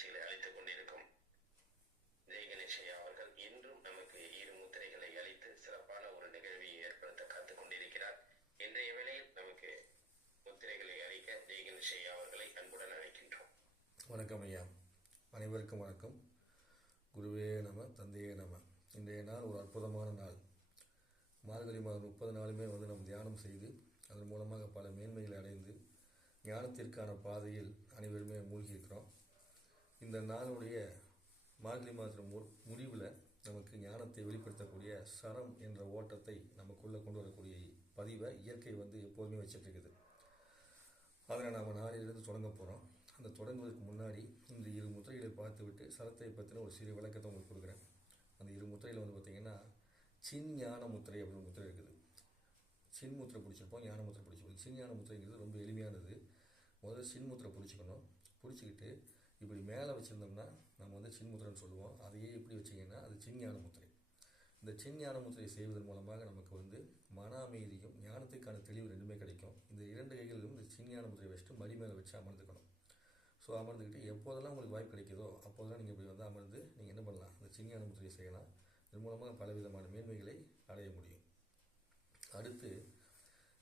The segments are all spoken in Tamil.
நிகழ்ச்சிகளை அளித்துக் கொண்டிருக்கும் ஜெய் கணேசையா அவர்கள் இன்றும் நமக்கு இரு முத்திரைகளை அளித்து சிறப்பான ஒரு நிகழ்வை ஏற்படுத்த காத்துக் கொண்டிருக்கிறார். இன்றைய வேளையில் நமக்கு முத்திரைகளை அளிக்க ஜெய் கணேசையா அவர்களை அன்புடன் அழைக்கின்றோம். வணக்கம் ஐயா, அனைவருக்கும் வணக்கம். குருவே நம, தந்தையே நம. இன்றைய நாள் ஒரு அற்புதமான நாள். மார்கழி மாதம் 30 நாளுமே நம்ம தியானம் செய்து அதன் மூலமாக பல மேன்மைகளை அடைந்து ஞானத்திற்கான பாதையில் அனைவருமே மூழ்கி இருக்கிறோம். இந்த நாளுடைய மார்கழி மாதம் முடிவில் நமக்கு ஞானத்தை வெளிப்படுத்தக்கூடிய சரம் என்ற ஓட்டத்தை நமக்குள்ளே கொண்டு வரக்கூடிய பதிவை இயற்கை எப்போதுமே வச்சுட்டு இருக்குது. அதில் நாம் நாளிலிருந்து தொடங்க போகிறோம். அந்த தொடங்குவதற்கு முன்னாடி இந்த இரு முத்திரைகளை பார்த்துவிட்டு சரத்தை பற்றின ஒரு சிறிய விளக்கத்தை உங்களுக்கு கொடுக்குறேன். அந்த இரு முத்திரையில் பார்த்திங்கன்னா சின் ஞான முத்திரை அப்படின்னு முத்திரை இருக்குது. சின் முத்திரை பிடிச்சிருப்போம், ஞான முத்திரை பிடிச்சிருப்போம். சின் ஞான முத்திரைங்கிறது ரொம்ப எளிமையானது. முதல்ல சின் முத்திரை பிடிச்சிக்கணும். பிடிச்சிக்கிட்டு இப்படி மேலே வச்சுருந்தோம்னா நம்ம சின் முத்திரைன்னு சொல்லுவோம். அதையே இப்படி வச்சிங்கன்னா அது சின் ஞான முத்திரை. இந்த சின் ஞான முத்திரையை செய்வதன் மூலமாக நமக்கு மன அமைதியும் ஞானத்துக்கான தெளிவு ரெண்டுமே கிடைக்கும். இந்த 2 கைகளிலும் இந்த சின் ஞான முத்திரையை வச்சுட்டு மடி மேலே வச்சு அமர்ந்துக்கணும். ஸோ அமர்ந்துக்கிட்டு எப்போதெல்லாம் உங்களுக்கு வாய்ப்பு கிடைக்குதோ அப்போதெல்லாம் நீங்கள் இப்படி அமர்ந்து நீங்கள் என்ன பண்ணலாம், இந்த சின் ஞான முத்திரையை செய்யலாம். இதன் மூலமாக பலவிதமான மேன்மைகளை அடைய முடியும். அடுத்து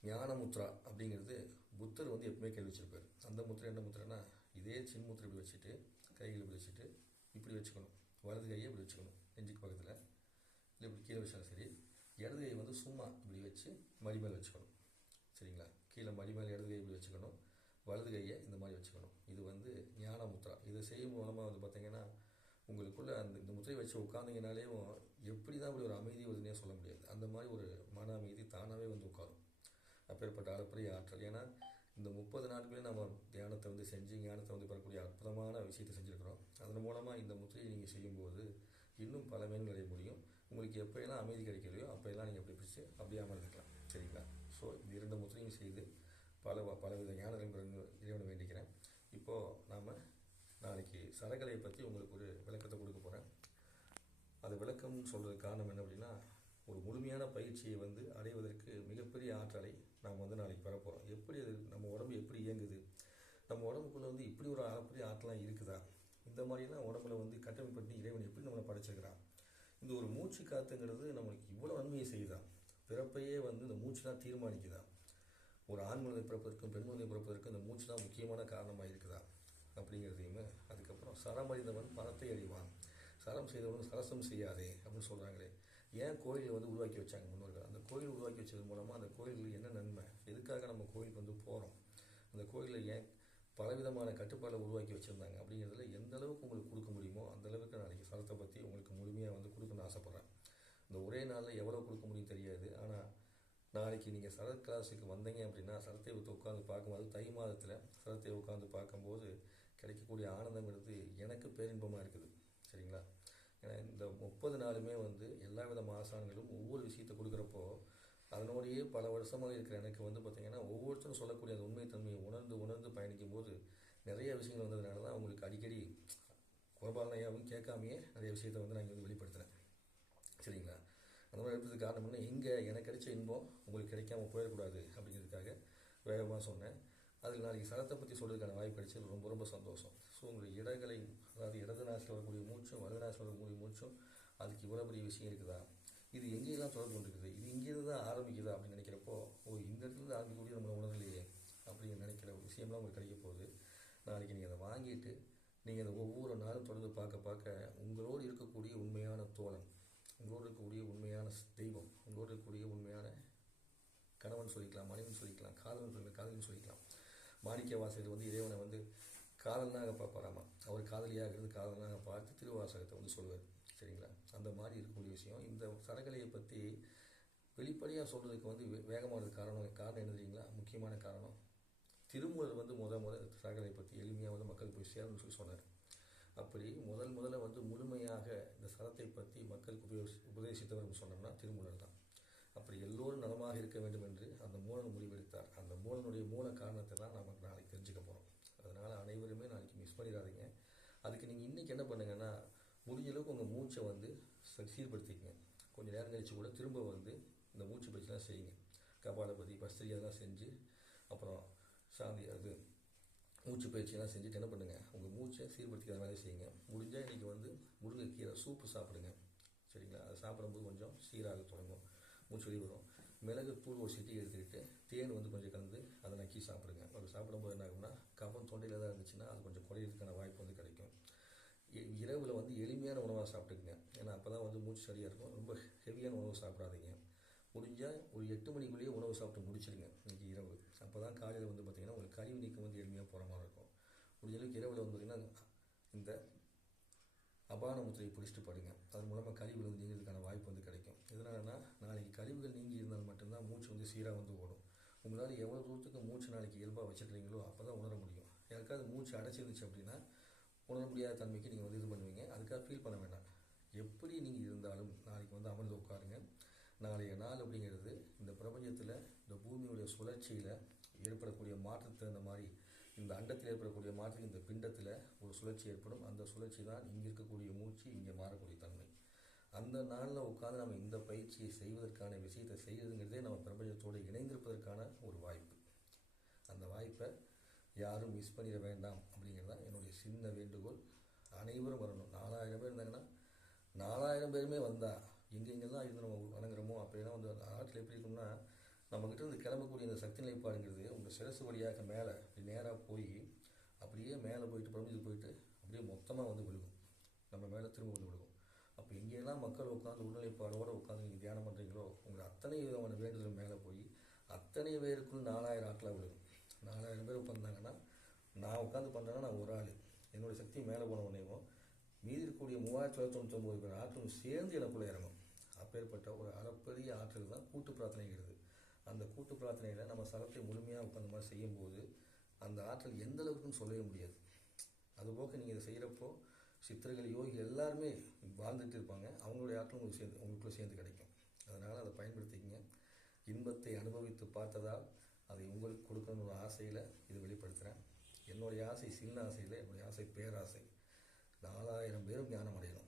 ஞானமுத்ரா அப்படிங்கிறது புத்தர் எப்பவுமே கேள்வி வச்சிருப்பார். அந்த முத்திரை என்ன முத்திரைன்னா, இதே சின் முத்திரை இப்படி வச்சுட்டு கைகள் இப்படி வச்சுட்டு இப்படி வச்சுக்கணும். வலது கையை இப்படி வச்சுக்கணும் நெஞ்சுக்கு பக்கத்தில், இல்லை இப்படி கீழே வச்சாலும் சரி. இடது கை சும்மா இப்படி வச்சு மடி மேலே வச்சுக்கணும். சரிங்களா? கீழே மடி மேலே இடது கை இப்படி வச்சுக்கணும், வலது கையை இந்த மாதிரி வச்சுக்கணும். இது ஞானமுத்ரா. இதை செய்யும் மூலமாக பார்த்தீங்கன்னா உங்களுக்குள்ள இந்த முத்திரை வச்சு உட்காந்திங்கனாலே எப்படி தான் இப்படி ஒரு அமைதி வருதுன்னே சொல்ல முடியாது. அந்த மாதிரி ஒரு மன அமைதி தானாகவே உட்காரும். அப்பேற்பட்ட அளப்பரிய ஆற்றல். ஏன்னா இந்த 30 நாட்களே நம்ம தியானத்தை செஞ்சு ஞானத்தை பெறக்கூடிய அற்புதமான விஷயத்தை செஞ்சுருக்கிறோம். அதன் மூலமாக இந்த முத்திரையை நீங்கள் செய்யும்போது இன்னும் பல மேன்மை அடைய முடியும். உங்களுக்கு எப்போயெல்லாம் அமைதி கிடைக்கலையோ அப்போயெல்லாம் நீங்கள் அப்படி பிடிச்சி அப்படியே அமர்ந்துக்கலாம். சரிங்களா? ஸோ இந்த 2 முத்திரையும் செய்து பலவித ஞானங்களும் இறைவனை வேண்டிக்கிறேன். இப்போது நாம் நாளைக்கு சரகலையை பற்றி உங்களுக்கு ஒரு விளக்கத்தை கொடுக்க போகிறேன். அது விளக்கம் சொல்கிறதுக்கு காரணம் என்ன அப்படின்னா, ஒரு முழுமையான பயிற்சியை அடைவதற்கு மிகப்பெரிய ஆற்றலை நாம் நாளைக்கு பெறப்போகிறோம். எப்படி அது நம்ம உடம்பு எப்படி இயங்குது, நம்ம உடம்புக்குள்ளே இப்படி ஒரு அளப்பரிய ஆற்றலாம் இருக்குதா, இந்த மாதிரிலாம் உடம்புல கட்டமைப்பட்டு இறைவன் எப்படி நம்மளை படைச்சிருக்கிறான். இந்த ஒரு மூச்சு காத்துங்கிறது நம்மளுக்கு இவ்வளோ நன்மையை செய்யுதா, பிறப்பையே இந்த மூச்சு தான் தீர்மானிக்குதா, ஒரு ஆண் மனிதனை பிறப்பதற்கும் பெண் மனிதனை பிறப்பதற்கும் இந்த மூச்சு தான் முக்கியமான காரணமாக இருக்குதா அப்படிங்கிறதையுமே. அதுக்கப்புறம் சரமறிந்தவன் பணத்தை அழிவான், சரம் செய்தவனும் சரசம் செய்யாதே அப்படின்னு சொல்கிறாங்களே. ஏன் கோயிலை உருவாக்கி வச்சாங்க முன்னோர்கள்? அந்த கோயில் உருவாக்கி வச்சது மூலமாக அந்த கோயிலில் என்ன நன்மை, எதுக்காக நம்ம கோயிலுக்கு போகிறோம், அந்த கோயிலில் ஏன் பலவிதமான கட்டுப்பாடை உருவாக்கி வச்சுருந்தாங்க அப்படிங்கிறதுல எந்த அளவுக்கு உங்களுக்கு கொடுக்க முடியுமோ அந்த அளவுக்கு நாளைக்கு சரத்தை பற்றி உங்களுக்கு முழுமையாக கொடுக்கணும்னு ஆசைப்பட்றேன். இந்த ஒரே நாளில் எவ்வளோ கொடுக்க முடியும் தெரியாது. ஆனால் நாளைக்கு நீங்கள் சரத் கிளாஸுக்கு வந்தீங்க அப்படின்னா சரத்தை உட்காந்து பார்க்கும்போது, தை மாதத்தில் சரத்தை உட்காந்து பார்க்கும்போது கிடைக்கக்கூடிய ஆனந்தங்கிறது எனக்கு பேரின்பமாக இருக்குது. சரிங்களா? ஏன்னா இந்த 30 நாளுமே எல்லா வித ஆசான்களும் ஒவ்வொரு விஷயத்தை கொடுக்குறப்போ அதனோடையே பல வருஷமாக இருக்கிற எனக்கு பார்த்திங்கன்னா ஒவ்வொருத்தரும் சொல்லக்கூடிய அந்த உண்மைத்தன்மையை உணர்ந்து பயணிக்கும் போது நிறைய விஷயங்கள் வந்ததுனால தான் உங்களுக்கு அடிக்கடி கோபாலனையாவும் கேட்காமையே நிறைய விஷயத்தை நான் இங்கே வெளிப்படுத்துகிறேன். சரிங்களா? அந்த மாதிரி எடுத்ததுக்கு காரணம் என்ன, இங்கே எனக்கு கிடைச்ச இன்பம் உங்களுக்கு கிடைக்காம போயிடக்கூடாது அப்படிங்கிறதுக்காக வேகமாக சொன்னேன். அதில் நாளைக்கு சரத்தை பற்றி சொல்கிறதுக்கான வாய்ப்பு கிடைச்சது ரொம்ப ரொம்ப சந்தோஷம். ஸோ உங்களுடைய இடங்களை, அதாவது இடது நாசில் வரக்கூடிய மூச்சும் வலது நாசில் வரக்கூடிய மூச்சும் அதுக்கு இவ்வளோ பெரிய விஷயம் இருக்குதா, இது எங்கேயெல்லாம் தொடர்பு கொண்டிருக்குது, இது இங்கேருந்து தான் ஆரம்பிக்குதா அப்படின்னு நினைக்கிறப்போ, இந்த இடத்துல ஆரம்பிக்கக்கூடிய நம்மளை உணரலையே அப்படின்னு நினைக்கிற விஷயம்லாம் உங்களுக்கு கிடைக்க போகுது. நாளைக்கு நீங்கள் அதை வாங்கிட்டு நீங்கள் அதை ஒவ்வொரு நாளும் தொடர்ந்து பார்க்க உங்களோடு இருக்கக்கூடிய உண்மையான தோழன், உங்களோடு இருக்கக்கூடிய உண்மையான தெய்வம், உங்களோடு இருக்கக்கூடிய உண்மையான கணவன் சொல்லிக்கலாம், மனைவன் சொல்லிக்கலாம், காதலன் சொல்லிக்கலாம். மாணிக்க வாசகர் இறைவனை காதலனாக பார்ப்பாராமா. அவர் காதலியாக இருந்து காதலனாக பார்த்து திருவாசகத்தை சொல்லுவார். சரிங்களா? அந்த மாதிரி இருக்கக்கூடிய விஷயம். இந்த சரகலையை பற்றி வெளிப்படையாக சொல்கிறதுக்கு வேகமானது காரணம் என்ன தெரியுங்களா? முக்கியமான காரணம், திருமூலர் முதல் சரகலையை பற்றி எளிமையாக மக்கள் போய் சேரணும்னு சொல்லி சொன்னார். அப்படி முதல்ல முழுமையாக இந்த சரத்தை பற்றி மக்களுக்கு உபதேசித்தவர் சொன்னோம்னா திருமூலர் தான். அப்படி எல்லோரும் நலமாக இருக்க வேண்டும் என்று அந்த மூலன் முடிவெடுத்தார். அந்த மூலனுடைய மூல காரணத்தை தான் நமக்கு நாளைக்கு தெரிஞ்சுக்க போகிறோம். அதனால் அனைவருமே நாளைக்கு மிஸ் பண்ணிடாதீங்க. அதுக்கு நீங்கள் இன்றைக்கி என்ன பண்ணுங்கன்னா, முடிஞ்ச அளவுக்கு உங்கள் மூச்சை சீர்படுத்திக்கங்க. கொஞ்சம் நேரம் கழிச்சு கூட திரும்ப இந்த மூச்சு பயிற்சிலாம் செய்யுங்க. கபாலபதி, பஸ்திரி அதெல்லாம் செஞ்சு அப்புறம் சாந்தி மூச்சு பயிற்சியெல்லாம் செஞ்சுட்டு என்ன பண்ணுங்கள், உங்கள் மூச்சை சீர்படுத்திக்கிற வேலையை செய்யுங்க. முடிஞ்சால் இன்றைக்கி வந்து முருங்கைக்கீரை சூப்பு சாப்பிடுங்க. சரிங்களா? அதை சாப்பிடும்போது கொஞ்சம் சீராக தொடங்கும், மூச்சு வெளியே வரும். மிளகு தூள் ஒரு சிட்டி எடுத்துக்கிட்டு தேன் வந்து கொஞ்சம் கலந்து அதை நக்கி சாப்பிடுங்க. அப்படி சாப்பிடும்போது என்ன ஆகும்னா, கஃபம் தொண்டையில் தான் இருந்துச்சுன்னா அது கொஞ்சம் குறையிறதுக்கான வாய்ப்பு வந்து கிடைக்கும். இரவில் வந்து எளிமையான உணவாக சாப்பிட்டுக்குங்க. ஏன்னா அப்போ தான் வந்து மூச்சு சரியாக இருக்கும். ரொம்ப ஹெவியான உணவு சாப்பிடாதீங்க. முடிஞ்சால் ஒரு 8 மணிக்குள்ளேயே உணவு சாப்பிட்டு முடிச்சிடுங்க இன்றைக்கி இரவு. அப்போ தான் காலையில் வந்து பார்த்திங்கன்னா உங்களுக்கு கழிவு நீக்கம் வந்து எளிமையாக போகிற மாதிரி இருக்கும். முடிஞ்ச அளவுக்கு இரவில் வந்து பார்த்திங்கன்னா இந்த அபான முத்திரையை பிடிச்சிட்டு படுங்க. அதன் மூலமாக கழிவுகள் வந்து நீங்கிறதுக்கான வாய்ப்பு வந்து கிடைக்கும். எதனாலனா, நாளைக்கு கழிவுகள் நீங்கி இருந்தால் மட்டும்தான் மூச்சு வந்து சீராக வந்து ஓடும். உங்களால் எவ்வளோ தூரத்துக்கு மூச்சு நாளைக்கு இயல்பாக வச்சுருக்கீங்களோ அப்போ தான் உணர முடியும். யாருக்காவது மூச்சு அடைச்சிருந்துச்சு அப்படின்னா உணர முடியாத தன்மைக்கு நீங்கள் வந்து இது பண்ணுவீங்க. அதுக்காக ஃபீல் பண்ண வேண்டாம். எப்படி நீங்கள் இருந்தாலும் நாளைக்கு வந்து அமர்ந்து உட்காருங்க. நாளைய நாள் அப்படிங்கிறது இந்த பிரபஞ்சத்தில் இந்த பூமியுடைய சுழற்சியில் ஏற்படக்கூடிய மாற்றத்துக்கு தகுந்த மாதிரி இந்த அண்டத்தில் ஏற்படக்கூடிய மாற்றத்துக்கு இந்த பிண்டத்தில் ஒரு சுழற்சி ஏற்படும். அந்த சுழற்சி தான் இங்கே இருக்கக்கூடிய மூச்சு இங்கே மாறக்கூடிய தன்மை. அந்த நாளில் உட்காந்து நம்ம இந்த பயிற்சியை செய்வதற்கான விஷயத்தை செய்கிறதுங்கிறதே நம்ம பிரபஞ்சத்தோடு இணைந்திருப்பதற்கான ஒரு வாய்ப்பு. அந்த வாய்ப்பை யாரும் மிஸ் பண்ணிட வேண்டாம் அப்படிங்கிறது தான் என்னுடைய சின்ன வேண்டுகோள். அனைவரும் வரணும். 4000 பேர் இருந்தாங்கன்னா 4000 பேருமே வந்தால் எங்கெங்கெல்லாம் இருந்து நம்ம வணங்குறோமோ அப்படின்னா வந்து ஆற்றில் எப்படி இருக்கும்னா, நம்மக்கிட்ட இருந்து கிளம்பக்கூடிய இந்த சக்தி நிலைப்பாடுங்கிறது உங்கள் சிரசு வழியாக மேலே அப்படி நேராக போய் அப்படியே மேலே போயிட்டு பிரபஞ்சத்துக்கு போயிட்டு அப்படியே மொத்தமாக வந்து விழுகும், நம்ம மேலே திரும்ப வந்து விழுகும். அப்போ எங்கெல்லாம் மக்கள் உட்காந்து உடல்நிலைப்பாடோடு உட்காந்து நீங்கள் தியானம் பண்ணுறீங்களோ உங்கள் அத்தனை விதமான வேண்டுதல் மேலே போய் அத்தனை பேருக்குள் 4000 ஆட்டில் விழுகும். 4000 பேர் உட்காந்தாங்கன்னா நான் உட்காந்து பண்ணுறேன்னா நான் ஒரு ஆள், என்னுடைய சக்தி மேலே போன உடனேவும் மீதி இருக்கக்கூடிய 3999 பேர் ஆற்றலும் சேர்ந்து எனக்குள்ளே இறங்கும். அப்பேற்பட்ட ஒரு அளப்பரிய ஆற்றல் தான் கூட்டு பிரார்த்தனைங்கிறது. அந்த கூட்டு பிரார்த்தனையில் நம்ம சலத்தை முழுமையாக உட்காந்து மாதிரி செய்யும்போது அந்த ஆற்றல் எந்த அளவுக்குன்னு சொல்லவே முடியாது. அதுபோக நீங்கள் இதை செய்கிறப்போ சித்தர்கள் யோகி எல்லாருமே வாழ்ந்துட்டு இருப்பாங்க. அவங்களுடைய ஆற்றல் உங்களுக்குள்ளே சேர்ந்து கிடைக்கும். அதனால் அதை பயன்படுத்திக்கங்க. இன்பத்தை அனுபவித்து பார்த்ததால் அதை உங்களுக்கு கொடுக்கணும்னு ஒரு ஆசையில் இதை வெளிப்படுத்துகிறேன். என்னுடைய ஆசை சின்ன ஆசையில், என்னுடைய ஆசை பேராசை. 4000 பேரும் ஞானம் அடையணும்.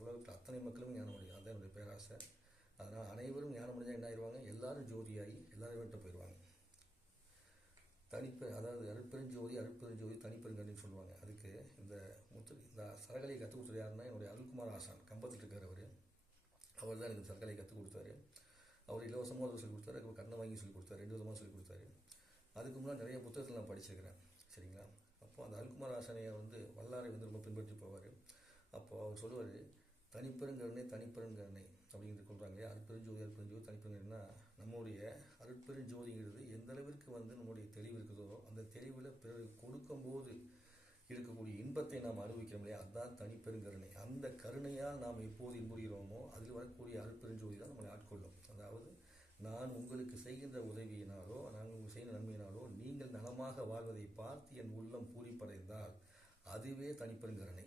உலகத்தில் அத்தனை மக்களும் ஞானம் அடையணும். அதுதான் என்னுடைய பேராசை. அதனால் அனைவரும் ஞானம் அடைஞ்சால் என்ன ஆயிடுவாங்க, எல்லாரும் ஜோதியாகி எல்லாரும் வேண்ட போயிடுவாங்க. அதாவது அருட்பெருஞ்சோதி அருட்பெருஞ்சோதி தனிப்பெருங்கன்னு சொல்லுவாங்க. அதுக்கு இந்த சரகலையை கற்றுக் கொடுத்தது யாருன்னா என்னுடைய அருள்குமார் ஆசான், கம்பத்தில் இருக்கார். அவர் தான் எனக்கு சரகலையை கற்றுக் கொடுத்தாரு. அவர் இலவசமாக ஒரு சொல்லிக் கொடுத்தாரு, அதுக்கு கண்ணை வாங்கி சொல்லிக் கொடுத்தாரு, 2 விதமாக சொல்லிக் கொடுத்தாரு. அதுக்கு முன்னாடி நிறைய புத்தகத்தில் நான் படிச்சிருக்கிறேன். சரிங்களா? அப்போது அந்த அருள்குமார் ஆசானையை வந்து வல்லாரை வந்து ரொம்ப பின்பற்றி போவார். அப்போது அவர் சொல்லுவார், தனிப்பெருங்கருணை தனிப்பெருங்கருணை அப்படிங்கிறது சொல்கிறாங்க இல்லையா, அருட்பெருஞ்சோதி அருட்பெருஞ்சோதி தனிப்பெருங்கருணைனா நம்முடைய அருட்பெருஞ்சோதிங்கிறது எந்த அளவிற்கு வந்து நம்முடைய தெளிவு இருக்குதோ அந்த தெளிவில் பிறருக்கு கொடுக்கும்போது இருக்கக்கூடிய இன்பத்தை நாம் அனுபவிக்கிறோம் இல்லையா, அதுதான் தனிப்பெருங்கருணை. அந்த கருணையால் நாம் எப்போது இன்புறுகிறோமோ அதில் வரக்கூடிய அருட்பெருஞ்சோதி தான் நம்மளை ஆட்கொள்ளும். அதாவது நான் உங்களுக்கு செய்கின்ற உதவியினாலோ நான் உங்களுக்கு செய்கிற நன்மையினாலோ நீங்கள் நலமாக வாழ்வதை பார்த்து என் உள்ளம் பூரிப்படைந்தால் அதுவே தனிப்பெருங்கருணை.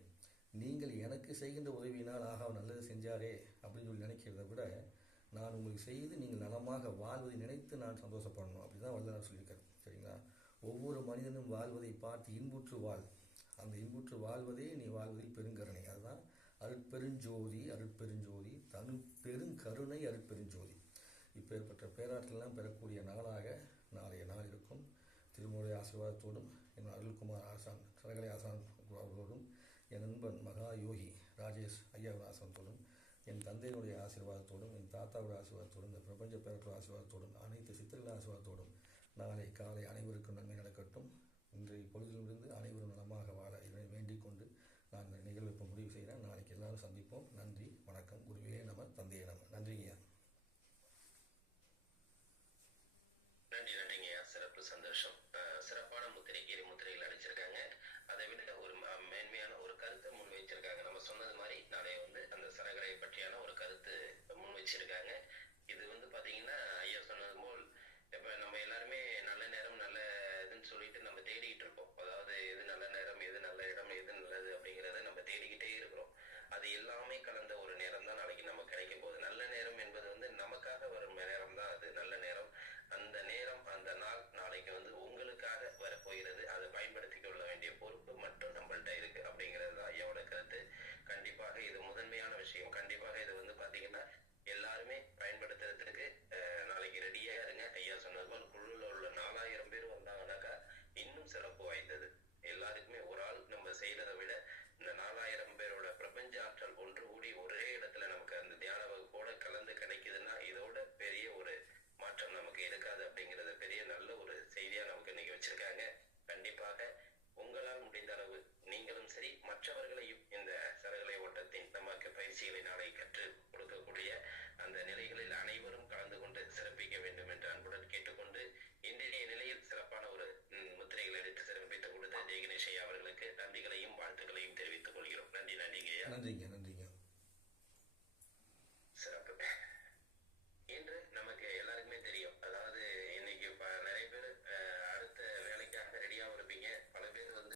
நீங்கள் எனக்கு செய்கின்ற உதவியினால் ஆக நல்லது செஞ்சாரே அப்படின்னு சொல்லி நினைக்கிறத விட நான் உங்களுக்கு செய்து நீங்கள் நலமாக வாழ்வதை நினைத்து நான் சந்தோஷப்படணும். அப்படி தான் வள்ளலார் சொல்லியிருக்காரு. சரிங்களா? ஒவ்வொரு மனிதனும் வாழ்வதை பார்த்து இன்புற்று வாழ். அந்த இன்புற்று வாழ்வதே நீ வாழ்வதில் பெருங்கருணை. அதுதான் அருட்பெருஞ்சோதி அருட்பெருஞ்சோதி தனு பெருங்கருணை அருட்பெருஞ்சோதி. இப்பேற்பட்ட பேராற்றலாம் பெறக்கூடிய நாளாக நாளைய நாள் இருக்கும். திருமுறை ஆசீர்வாதத்தோடும் என் அருள்குமார் ஆசான் சரகலை ஆசான் அவர்களோடும் என் நண்பன் மகா யோகி ராஜேஷ் ஐயாவோட ஆசிரமத்தோடும் என் தந்தையினுடைய ஆசீர்வாதத்தோடும் என் தாத்தாவோட ஆசீர்வாதத்தோடும் இந்த பிரபஞ்ச பேரற்ற ஆசீர்வாதத்தோடும் அனைத்து சித்தர்கள் ஆசீர்வாதத்தோடும் நாளை காலை அனைவருக்கும் நன்மை நடக்கட்டும். இன்றைய பொழுதிலிருந்து அனைவரும் நலமாக வாழ இதனை வேண்டிக் கொண்டு நான் இந்த நிகழ்வை இப்போ முடிவு செய்கிறேன். நாளைக்கு எல்லாரும் சந்திப்போம். நன்றி, வணக்கம். குருவே நம, தந்தையே நம. நன்றிங்கய்யா. நன்றிங்கய்யா. சிறப்பு, சந்தோஷம். சிறப்பான முத்திரை, இரு முத்திரைகள் அடிச்சிருக்காங்க. அதை விட ஒரு மேன்மையான ஒரு கருத்தை முன் வச்சிருக்காங்க. நம்ம சொன்னது மாதிரி நாளைய வந்து அந்த சரகரை பற்றியான ஒரு கருத்து முன் வச்சிருக்காங்க. இது வந்து பாத்தீங்கன்னா ஐயா சொன்னது போல் இப்ப நம்ம எல்லாருமே நல்ல நேரம் நல்ல இதுன்னு சொல்லிட்டு நம்ம தேடிக்கிட்டு இருப்போம். அதாவது எது நல்ல நேரம், எது நல்ல இடம், எது நல்லது அப்படிங்கிறத நம்ம தேடிக்கிட்டே இருக்கிறோம். அது எல்லாமே கலந்த ஒரு நேரம் தான் நாளைக்கு நம்ம கிடைக்க போகுது. நல்ல நேரம் என்பது வந்து நமக்காக வரும் நேரம் தான் அது நல்ல நேரம். அந்த நேரம், அந்த நாள் நாளைக்கு வந்து உங்களுக்காக வரப்போகிறது. அதை பயன்படுத்திக் கொள்ள வேண்டிய பொறுப்பு மட்டும் நம்மள்ட்ட இருக்கு அப்படிங்கிறது தான் ஐயாவோட கருத்து. கண்டிப்பாக இது முதன்மையான விஷயம். கண்டிப்பாக இது வந்து பாத்தீங்கன்னா எல்லாருமே நன்றிங்க, நன்றி.